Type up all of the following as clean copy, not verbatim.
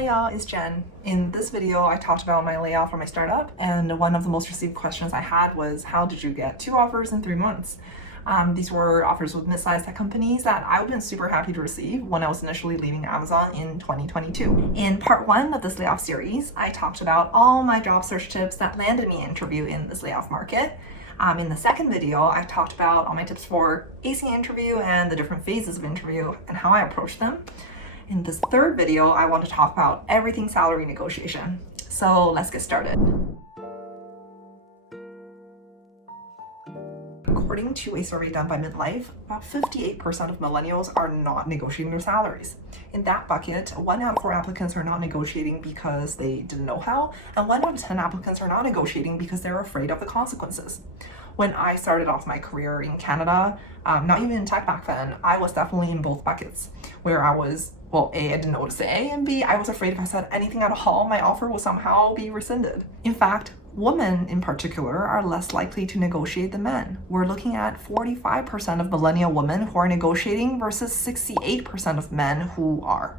Hi y'all, it's Jen. In this video, I talked about my layoff from my startup, and one of the most received questions I had was, how did you get 2 offers in 3 months? These were offers with mid-sized tech companies that I've been super happy to receive when I was initially leaving Amazon in 2022. In part 1 of this layoff series, I talked about all my job search tips that landed me an interview in this layoff market. In the second video, I talked about all my tips for acing an interview and the different phases of interview and how I approach them. In this third video, I want to talk about everything salary negotiation. So let's get started. According to a survey done by Midlife, about 58% of millennials are not negotiating their salaries. In that bucket, 1 out of 4 applicants are not negotiating because they didn't know how, and 1 out of 10 applicants are not negotiating because they're afraid of the consequences. When I started off my career in Canada, not even in tech back then, I was definitely in both buckets, where I was, well, A, I didn't know what to say, and B, I was afraid if I said anything at all, my offer will somehow be rescinded. In fact, women in particular are less likely to negotiate than men. We're looking at 45% of millennial women who are negotiating versus 68% of men who are.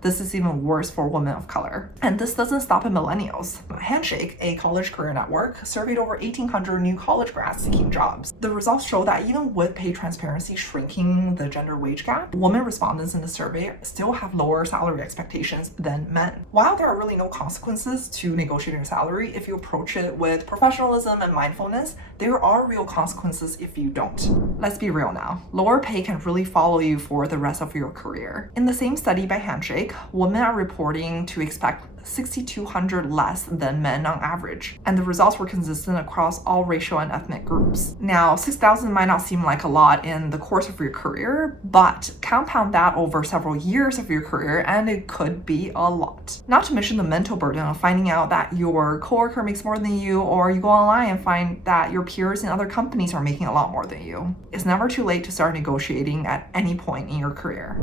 This is even worse for women of color. And this doesn't stop at millennials. Handshake, a college career network, surveyed over 1,800 new college grads seeking jobs. The results show that even with pay transparency shrinking the gender wage gap, women respondents in the survey still have lower salary expectations than men. While there are really no consequences to negotiating your salary if you approach it with professionalism and mindfulness, there are real consequences if you don't. Let's be real now. Lower pay can really follow you for the rest of your career. In the same study by Handshake, women are reporting to expect $6,200 less than men on average, and the results were consistent across all racial and ethnic groups. Now, $6,000 might not seem like a lot in the course of your career, but compound that over several years of your career and it could be a lot. Not to mention the mental burden of finding out that your coworker makes more than you, or you go online and find that your peers in other companies are making a lot more than you. It's never too late to start negotiating at any point in your career.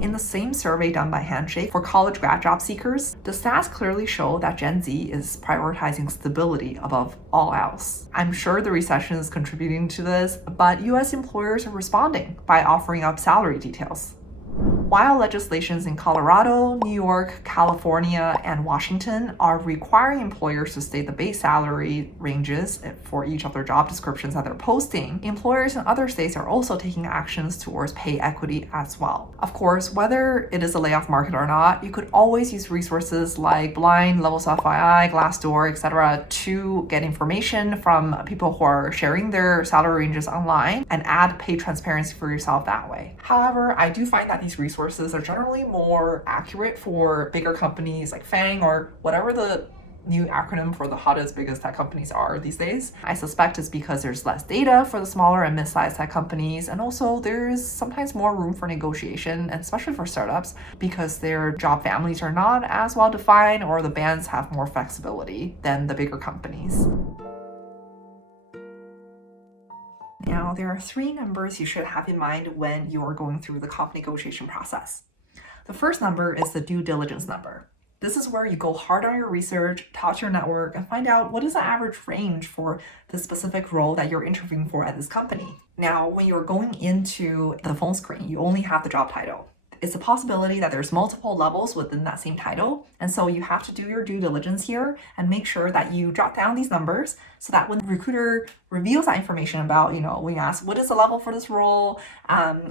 In the same survey done by Handshake for college grad job seekers, the stats clearly show that Gen Z is prioritizing stability above all else. I'm sure the recession is contributing to this, but US employers are responding by offering up salary details. While legislations in Colorado, New York, California, and Washington are requiring employers to state the base salary ranges for each of their job descriptions that they're posting, employers in other states are also taking actions towards pay equity as well. Of course, whether it is a layoff market or not, you could always use resources like Blind, Levels FYI, Glassdoor, etc. to get information from people who are sharing their salary ranges online and add pay transparency for yourself that way. However, I do find that these resources are generally more accurate for bigger companies like FANG or whatever the new acronym for the hottest, biggest tech companies are these days. I suspect it's because there's less data for the smaller and mid-sized tech companies, and also there's sometimes more room for negotiation, and especially for startups, because their job families are not as well defined or the bands have more flexibility than the bigger companies. Now, there are 3 numbers you should have in mind when you are going through the comp negotiation process. The first number is the due diligence number. This is where you go hard on your research, talk to your network, and find out what is the average range for the specific role that you're interviewing for at this company. Now, when you're going into the phone screen, you only have the job title. It's a possibility that there's multiple levels within that same title, and so you have to do your due diligence here and make sure that you jot down these numbers so that when the recruiter reveals that information about, when you ask, what is the level for this role,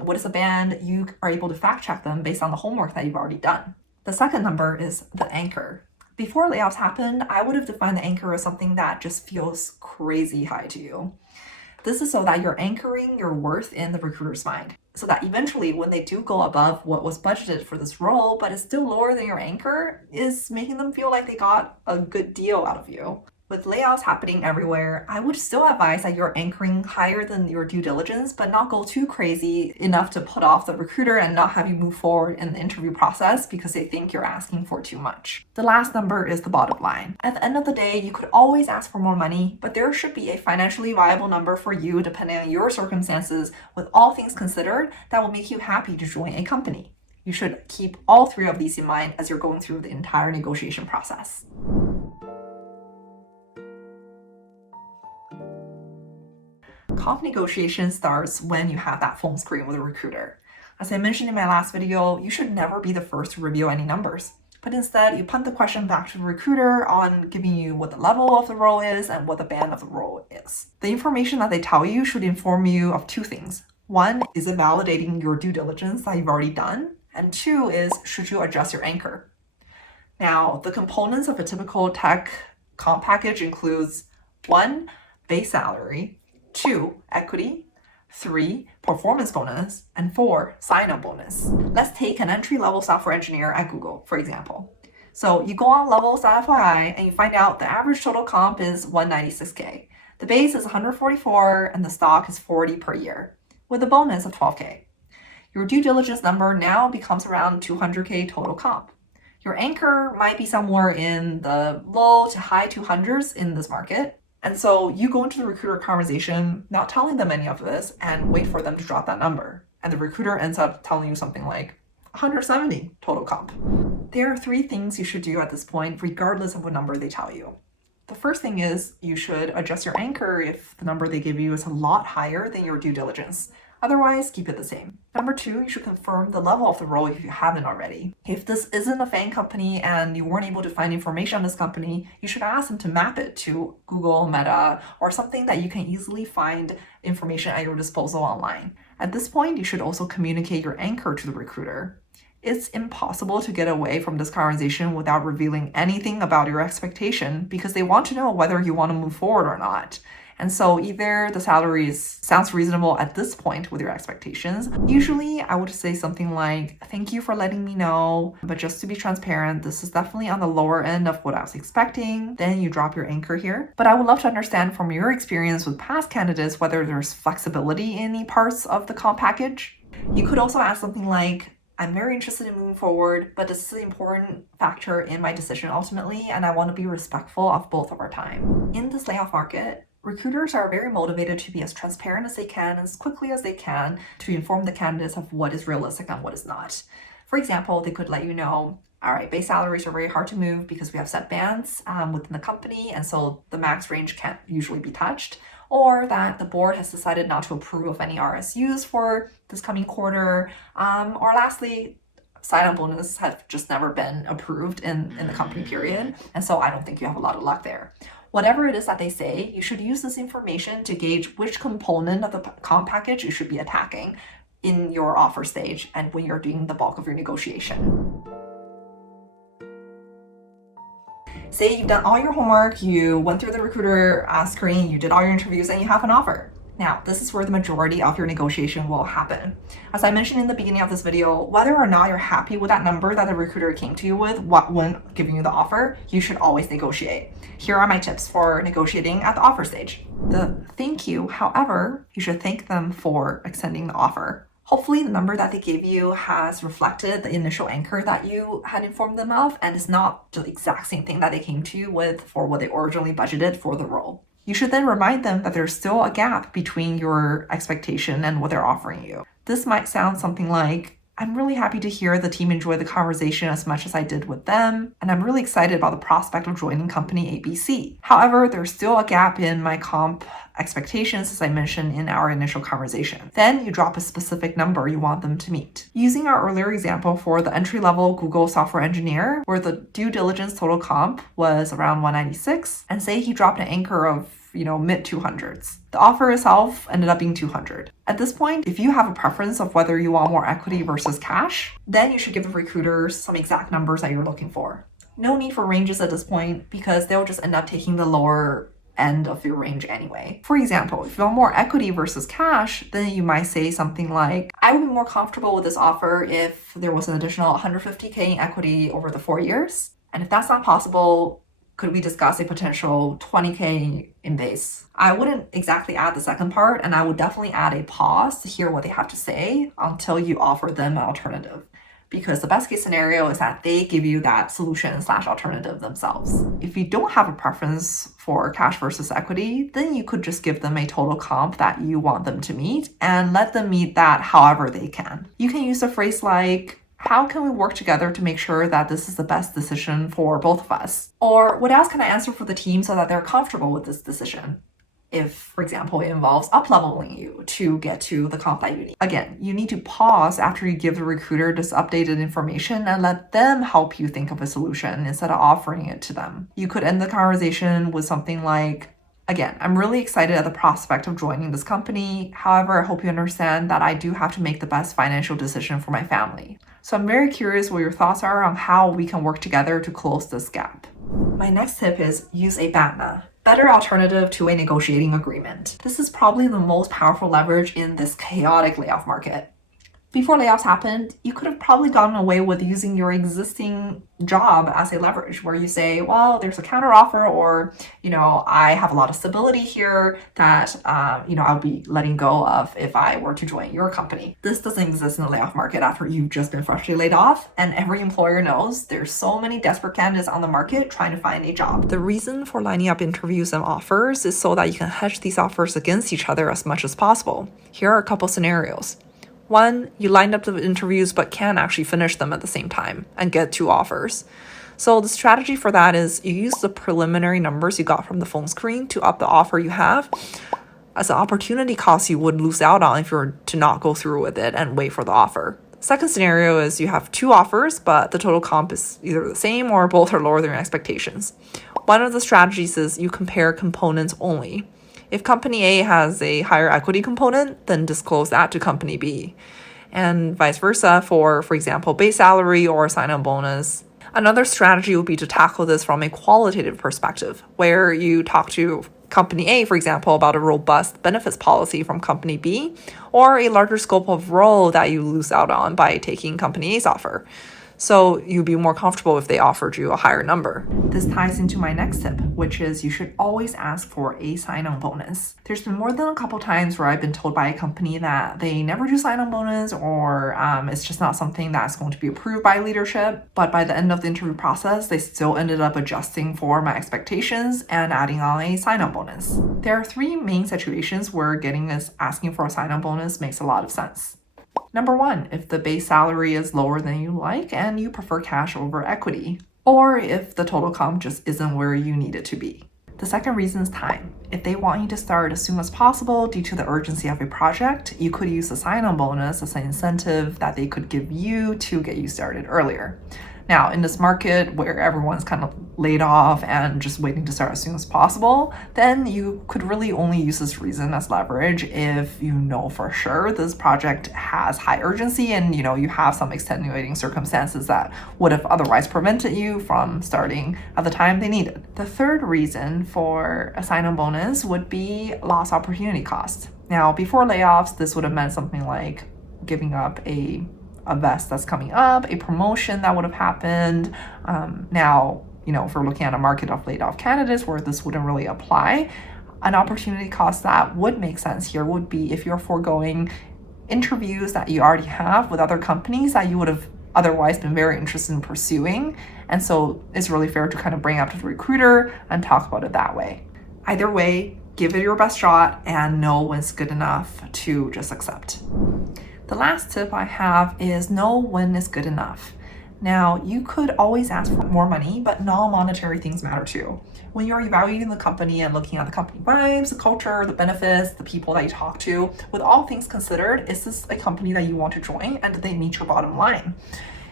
what is the band, you are able to fact check them based on the homework that you've already done. The second number is the anchor. Before layoffs happened, I would have defined the anchor as something that just feels crazy high to you. This is so that you're anchoring your worth in the recruiter's mind, so that eventually when they do go above what was budgeted for this role, but it's still lower than your anchor, is making them feel like they got a good deal out of you. With layoffs happening everywhere, I would still advise that you're anchoring higher than your due diligence, but not go too crazy enough to put off the recruiter and not have you move forward in the interview process because they think you're asking for too much. The last number is the bottom line. At the end of the day, you could always ask for more money, but there should be a financially viable number for you depending on your circumstances, with all things considered, that will make you happy to join a company. You should keep all 3 of these in mind as you're going through the entire negotiation process. Comp negotiation starts when you have that phone screen with a recruiter. As I mentioned in my last video, you should never be the first to review any numbers, but instead you punt the question back to the recruiter on giving you what the level of the role is and what the band of the role is. The information that they tell you should inform you of two things. One, is it validating your due diligence that you've already done? And two is, should you adjust your anchor? Now, the components of a typical tech comp package includes 1, base salary, 2, equity, 3, performance bonus, and 4, sign-on bonus. Let's take an entry-level software engineer at Google, for example. So you go on levels.fyi and you find out the average total comp is 196K. The base is 144 and the stock is 40 per year, with a bonus of 12K. Your due diligence number now becomes around 200K total comp. Your anchor might be somewhere in the low to high 200s in this market. And so you go into the recruiter conversation not telling them any of this and wait for them to drop that number. And the recruiter ends up telling you something like 170 total comp. There are 3 things you should do at this point, regardless of what number they tell you. The first thing is you should adjust your anchor if the number they give you is a lot higher than your due diligence. Otherwise, keep it the same. Number 2, you should confirm the level of the role if you haven't already. If this isn't a FANG company and you weren't able to find information on this company, you should ask them to map it to Google, Meta, or something that you can easily find information at your disposal online. At this point, you should also communicate your anchor to the recruiter. It's impossible to get away from this conversation without revealing anything about your expectation because they want to know whether you want to move forward or not. And so either the salary sounds reasonable at this point with your expectations. Usually I would say something like, thank you for letting me know, but just to be transparent, this is definitely on the lower end of what I was expecting. Then you drop your anchor here. But I would love to understand from your experience with past candidates whether there's flexibility in any parts of the comp package. You could also ask something like, I'm very interested in moving forward, but this is an important factor in my decision ultimately, and I want to be respectful of both of our time. In this layoff market, recruiters are very motivated to be as transparent as they can, as quickly as they can, to inform the candidates of what is realistic and what is not. For example, they could let you know, all right, base salaries are very hard to move because we have set bands within the company, and so the max range can't usually be touched. Or that the board has decided not to approve of any RSUs for this coming quarter. Or lastly, sign-on bonuses have just never been approved in the company period. And so I don't think you have a lot of luck there. Whatever it is that they say, you should use this information to gauge which component of the comp package you should be attacking in your offer stage and when you're doing the bulk of your negotiation. Say you've done all your homework, you went through the recruiter screen, you did all your interviews, and you have an offer. Now, this is where the majority of your negotiation will happen. As I mentioned in the beginning of this video, whether or not you're happy with that number that the recruiter came to you with when giving you the offer, you should always negotiate. Here are my tips for negotiating at the offer stage. The thank you, however, you should thank them for extending the offer. Hopefully the number that they gave you has reflected the initial anchor that you had informed them of and is not the exact same thing that they came to you with for what they originally budgeted for the role. You should then remind them that there's still a gap between your expectation and what they're offering you. This might sound something like, I'm really happy to hear the team enjoyed the conversation as much as I did with them, and I'm really excited about the prospect of joining company ABC. However, there's still a gap in my comp expectations, as I mentioned in our initial conversation. Then you drop a specific number you want them to meet. Using our earlier example for the entry-level Google software engineer, where the due diligence total comp was around 196, and say he dropped an anchor of mid 200s. The offer itself ended up being 200. At this point, if you have a preference of whether you want more equity versus cash, then you should give the recruiters some exact numbers that you're looking for. No need for ranges at this point because they'll just end up taking the lower end of your range anyway. For example, if you want more equity versus cash, then you might say something like, I would be more comfortable with this offer if there was an additional 150K in equity over the 4 years. And if that's not possible, could we discuss a potential 20K in base? I wouldn't exactly add the second part, and I would definitely add a pause to hear what they have to say until you offer them an alternative. Because the best case scenario is that they give you that solution/alternative themselves. If you don't have a preference for cash versus equity, then you could just give them a total comp that you want them to meet and let them meet that however they can. You can use a phrase like, how can we work together to make sure that this is the best decision for both of us? Or what else can I answer for the team so that they're comfortable with this decision? if, for example, it involves up-leveling you to get to the comp that you need. Again, you need to pause after you give the recruiter this updated information and let them help you think of a solution instead of offering it to them. You could end the conversation with something like, again, I'm really excited at the prospect of joining this company. However, I hope you understand that I do have to make the best financial decision for my family. So I'm very curious what your thoughts are on how we can work together to close this gap. My next tip is use a BATNA. Better alternative to a negotiating agreement. This is probably the most powerful leverage in this chaotic layoff market. Before layoffs happened, you could have probably gotten away with using your existing job as a leverage where you say, well, there's a counteroffer, or, I have a lot of stability here that, I'll be letting go of if I were to join your company. This doesn't exist in the layoff market after you've just been freshly laid off. And every employer knows there's so many desperate candidates on the market trying to find a job. The reason for lining up interviews and offers is so that you can hedge these offers against each other as much as possible. Here are a couple scenarios. One, you lined up the interviews but can't actually finish them at the same time and get 2 offers. So the strategy for that is you use the preliminary numbers you got from the phone screen to up the offer you have as an opportunity cost you would lose out on if you were to not go through with it and wait for the offer. Second scenario is you have 2 offers, but the total comp is either the same or both are lower than your expectations. One of the strategies is you compare components only. If company A has a higher equity component, then disclose that to company B. And vice versa for example, base salary or sign-on bonus. Another strategy would be to tackle this from a qualitative perspective, where you talk to company A, for example, about a robust benefits policy from company B, or a larger scope of role that you lose out on by taking company A's offer. So you'd be more comfortable if they offered you a higher number. This ties into my next tip, which is you should always ask for a sign-on bonus. There's been more than a couple times where I've been told by a company that they never do sign-on bonus, or it's just not something that's going to be approved by leadership. But by the end of the interview process, they still ended up adjusting for my expectations and adding on a sign-on bonus. There are 3 main situations where asking for a sign-on bonus makes a lot of sense. Number 1, if the base salary is lower than you like and you prefer cash over equity, or if the total comp just isn't where you need it to be. The second reason is time. If they want you to start as soon as possible due to the urgency of a project, you could use the sign-on bonus as an incentive that they could give you to get you started earlier. Now, in this market where everyone's kind of laid off and just waiting to start as soon as possible, then you could really only use this reason as leverage if you know for sure this project has high urgency and you have some extenuating circumstances that would have otherwise prevented you from starting at the time they needed. The third reason for a sign-on bonus would be lost opportunity cost. Now, before layoffs, this would have meant something like giving up a vest that's coming up, a promotion that would have happened. Now, if we're looking at a market of laid off candidates where this wouldn't really apply, an opportunity cost that would make sense here would be if you're foregoing interviews that you already have with other companies that you would have otherwise been very interested in pursuing. And so it's really fair to kind of bring up to the recruiter and talk about it that way. Either way, give it your best shot and know when it's good enough to just accept. The last tip I have is know when is good enough. Now, you could always ask for more money, but non-monetary things matter too. When you're evaluating the company and looking at the company vibes, the culture, the benefits, the people that you talk to, with all things considered, is this a company that you want to join and do they meet your bottom line?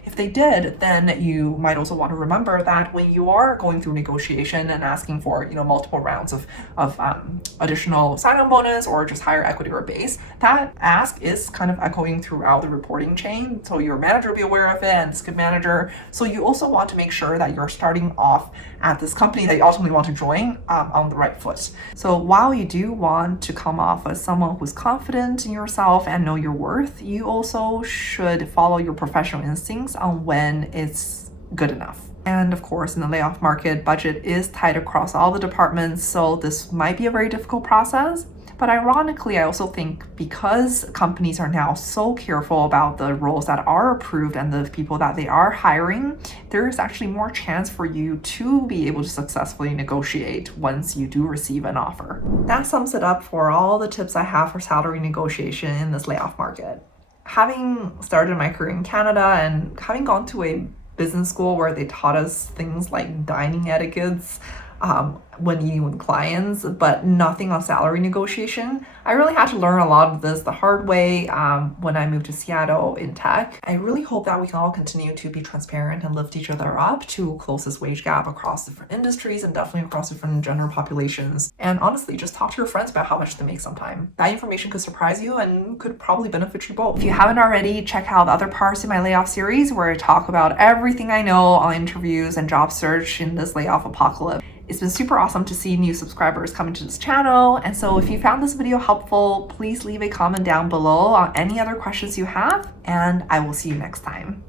If they did, then you might also want to remember that when you are going through negotiation and asking for multiple rounds of additional sign-on bonus or just higher equity or base, that ask is kind of echoing throughout the reporting chain. So your manager will be aware of it and the skip manager. So you also want to make sure that you're starting off at this company that you ultimately want to join on the right foot. So while you do want to come off as someone who's confident in yourself and know your worth, you also should follow your professional instincts on when it's good enough. And of course, in the layoff market, budget is tight across all the departments, so this might be a very difficult process. But ironically, I also think because companies are now so careful about the roles that are approved and the people that they are hiring, there is actually more chance for you to be able to successfully negotiate once you do receive an offer. That sums it up for all the tips I have for salary negotiation in this layoff market. Having started my career in Canada and having gone to a business school where they taught us things like dining etiquettes, when meeting with clients, but nothing on salary negotiation. I really had to learn a lot of this the hard way when I moved to Seattle in tech. I really hope that we can all continue to be transparent and lift each other up to close this wage gap across different industries and definitely across different gender populations. And honestly, just talk to your friends about how much they make sometime. That information could surprise you and could probably benefit you both. If you haven't already, check out the other parts in my layoff series where I talk about everything I know on interviews and job search in this layoff apocalypse. It's been super awesome to see new subscribers coming to this channel. And so if you found this video helpful, please leave a comment down below on any other questions you have, and I will see you next time.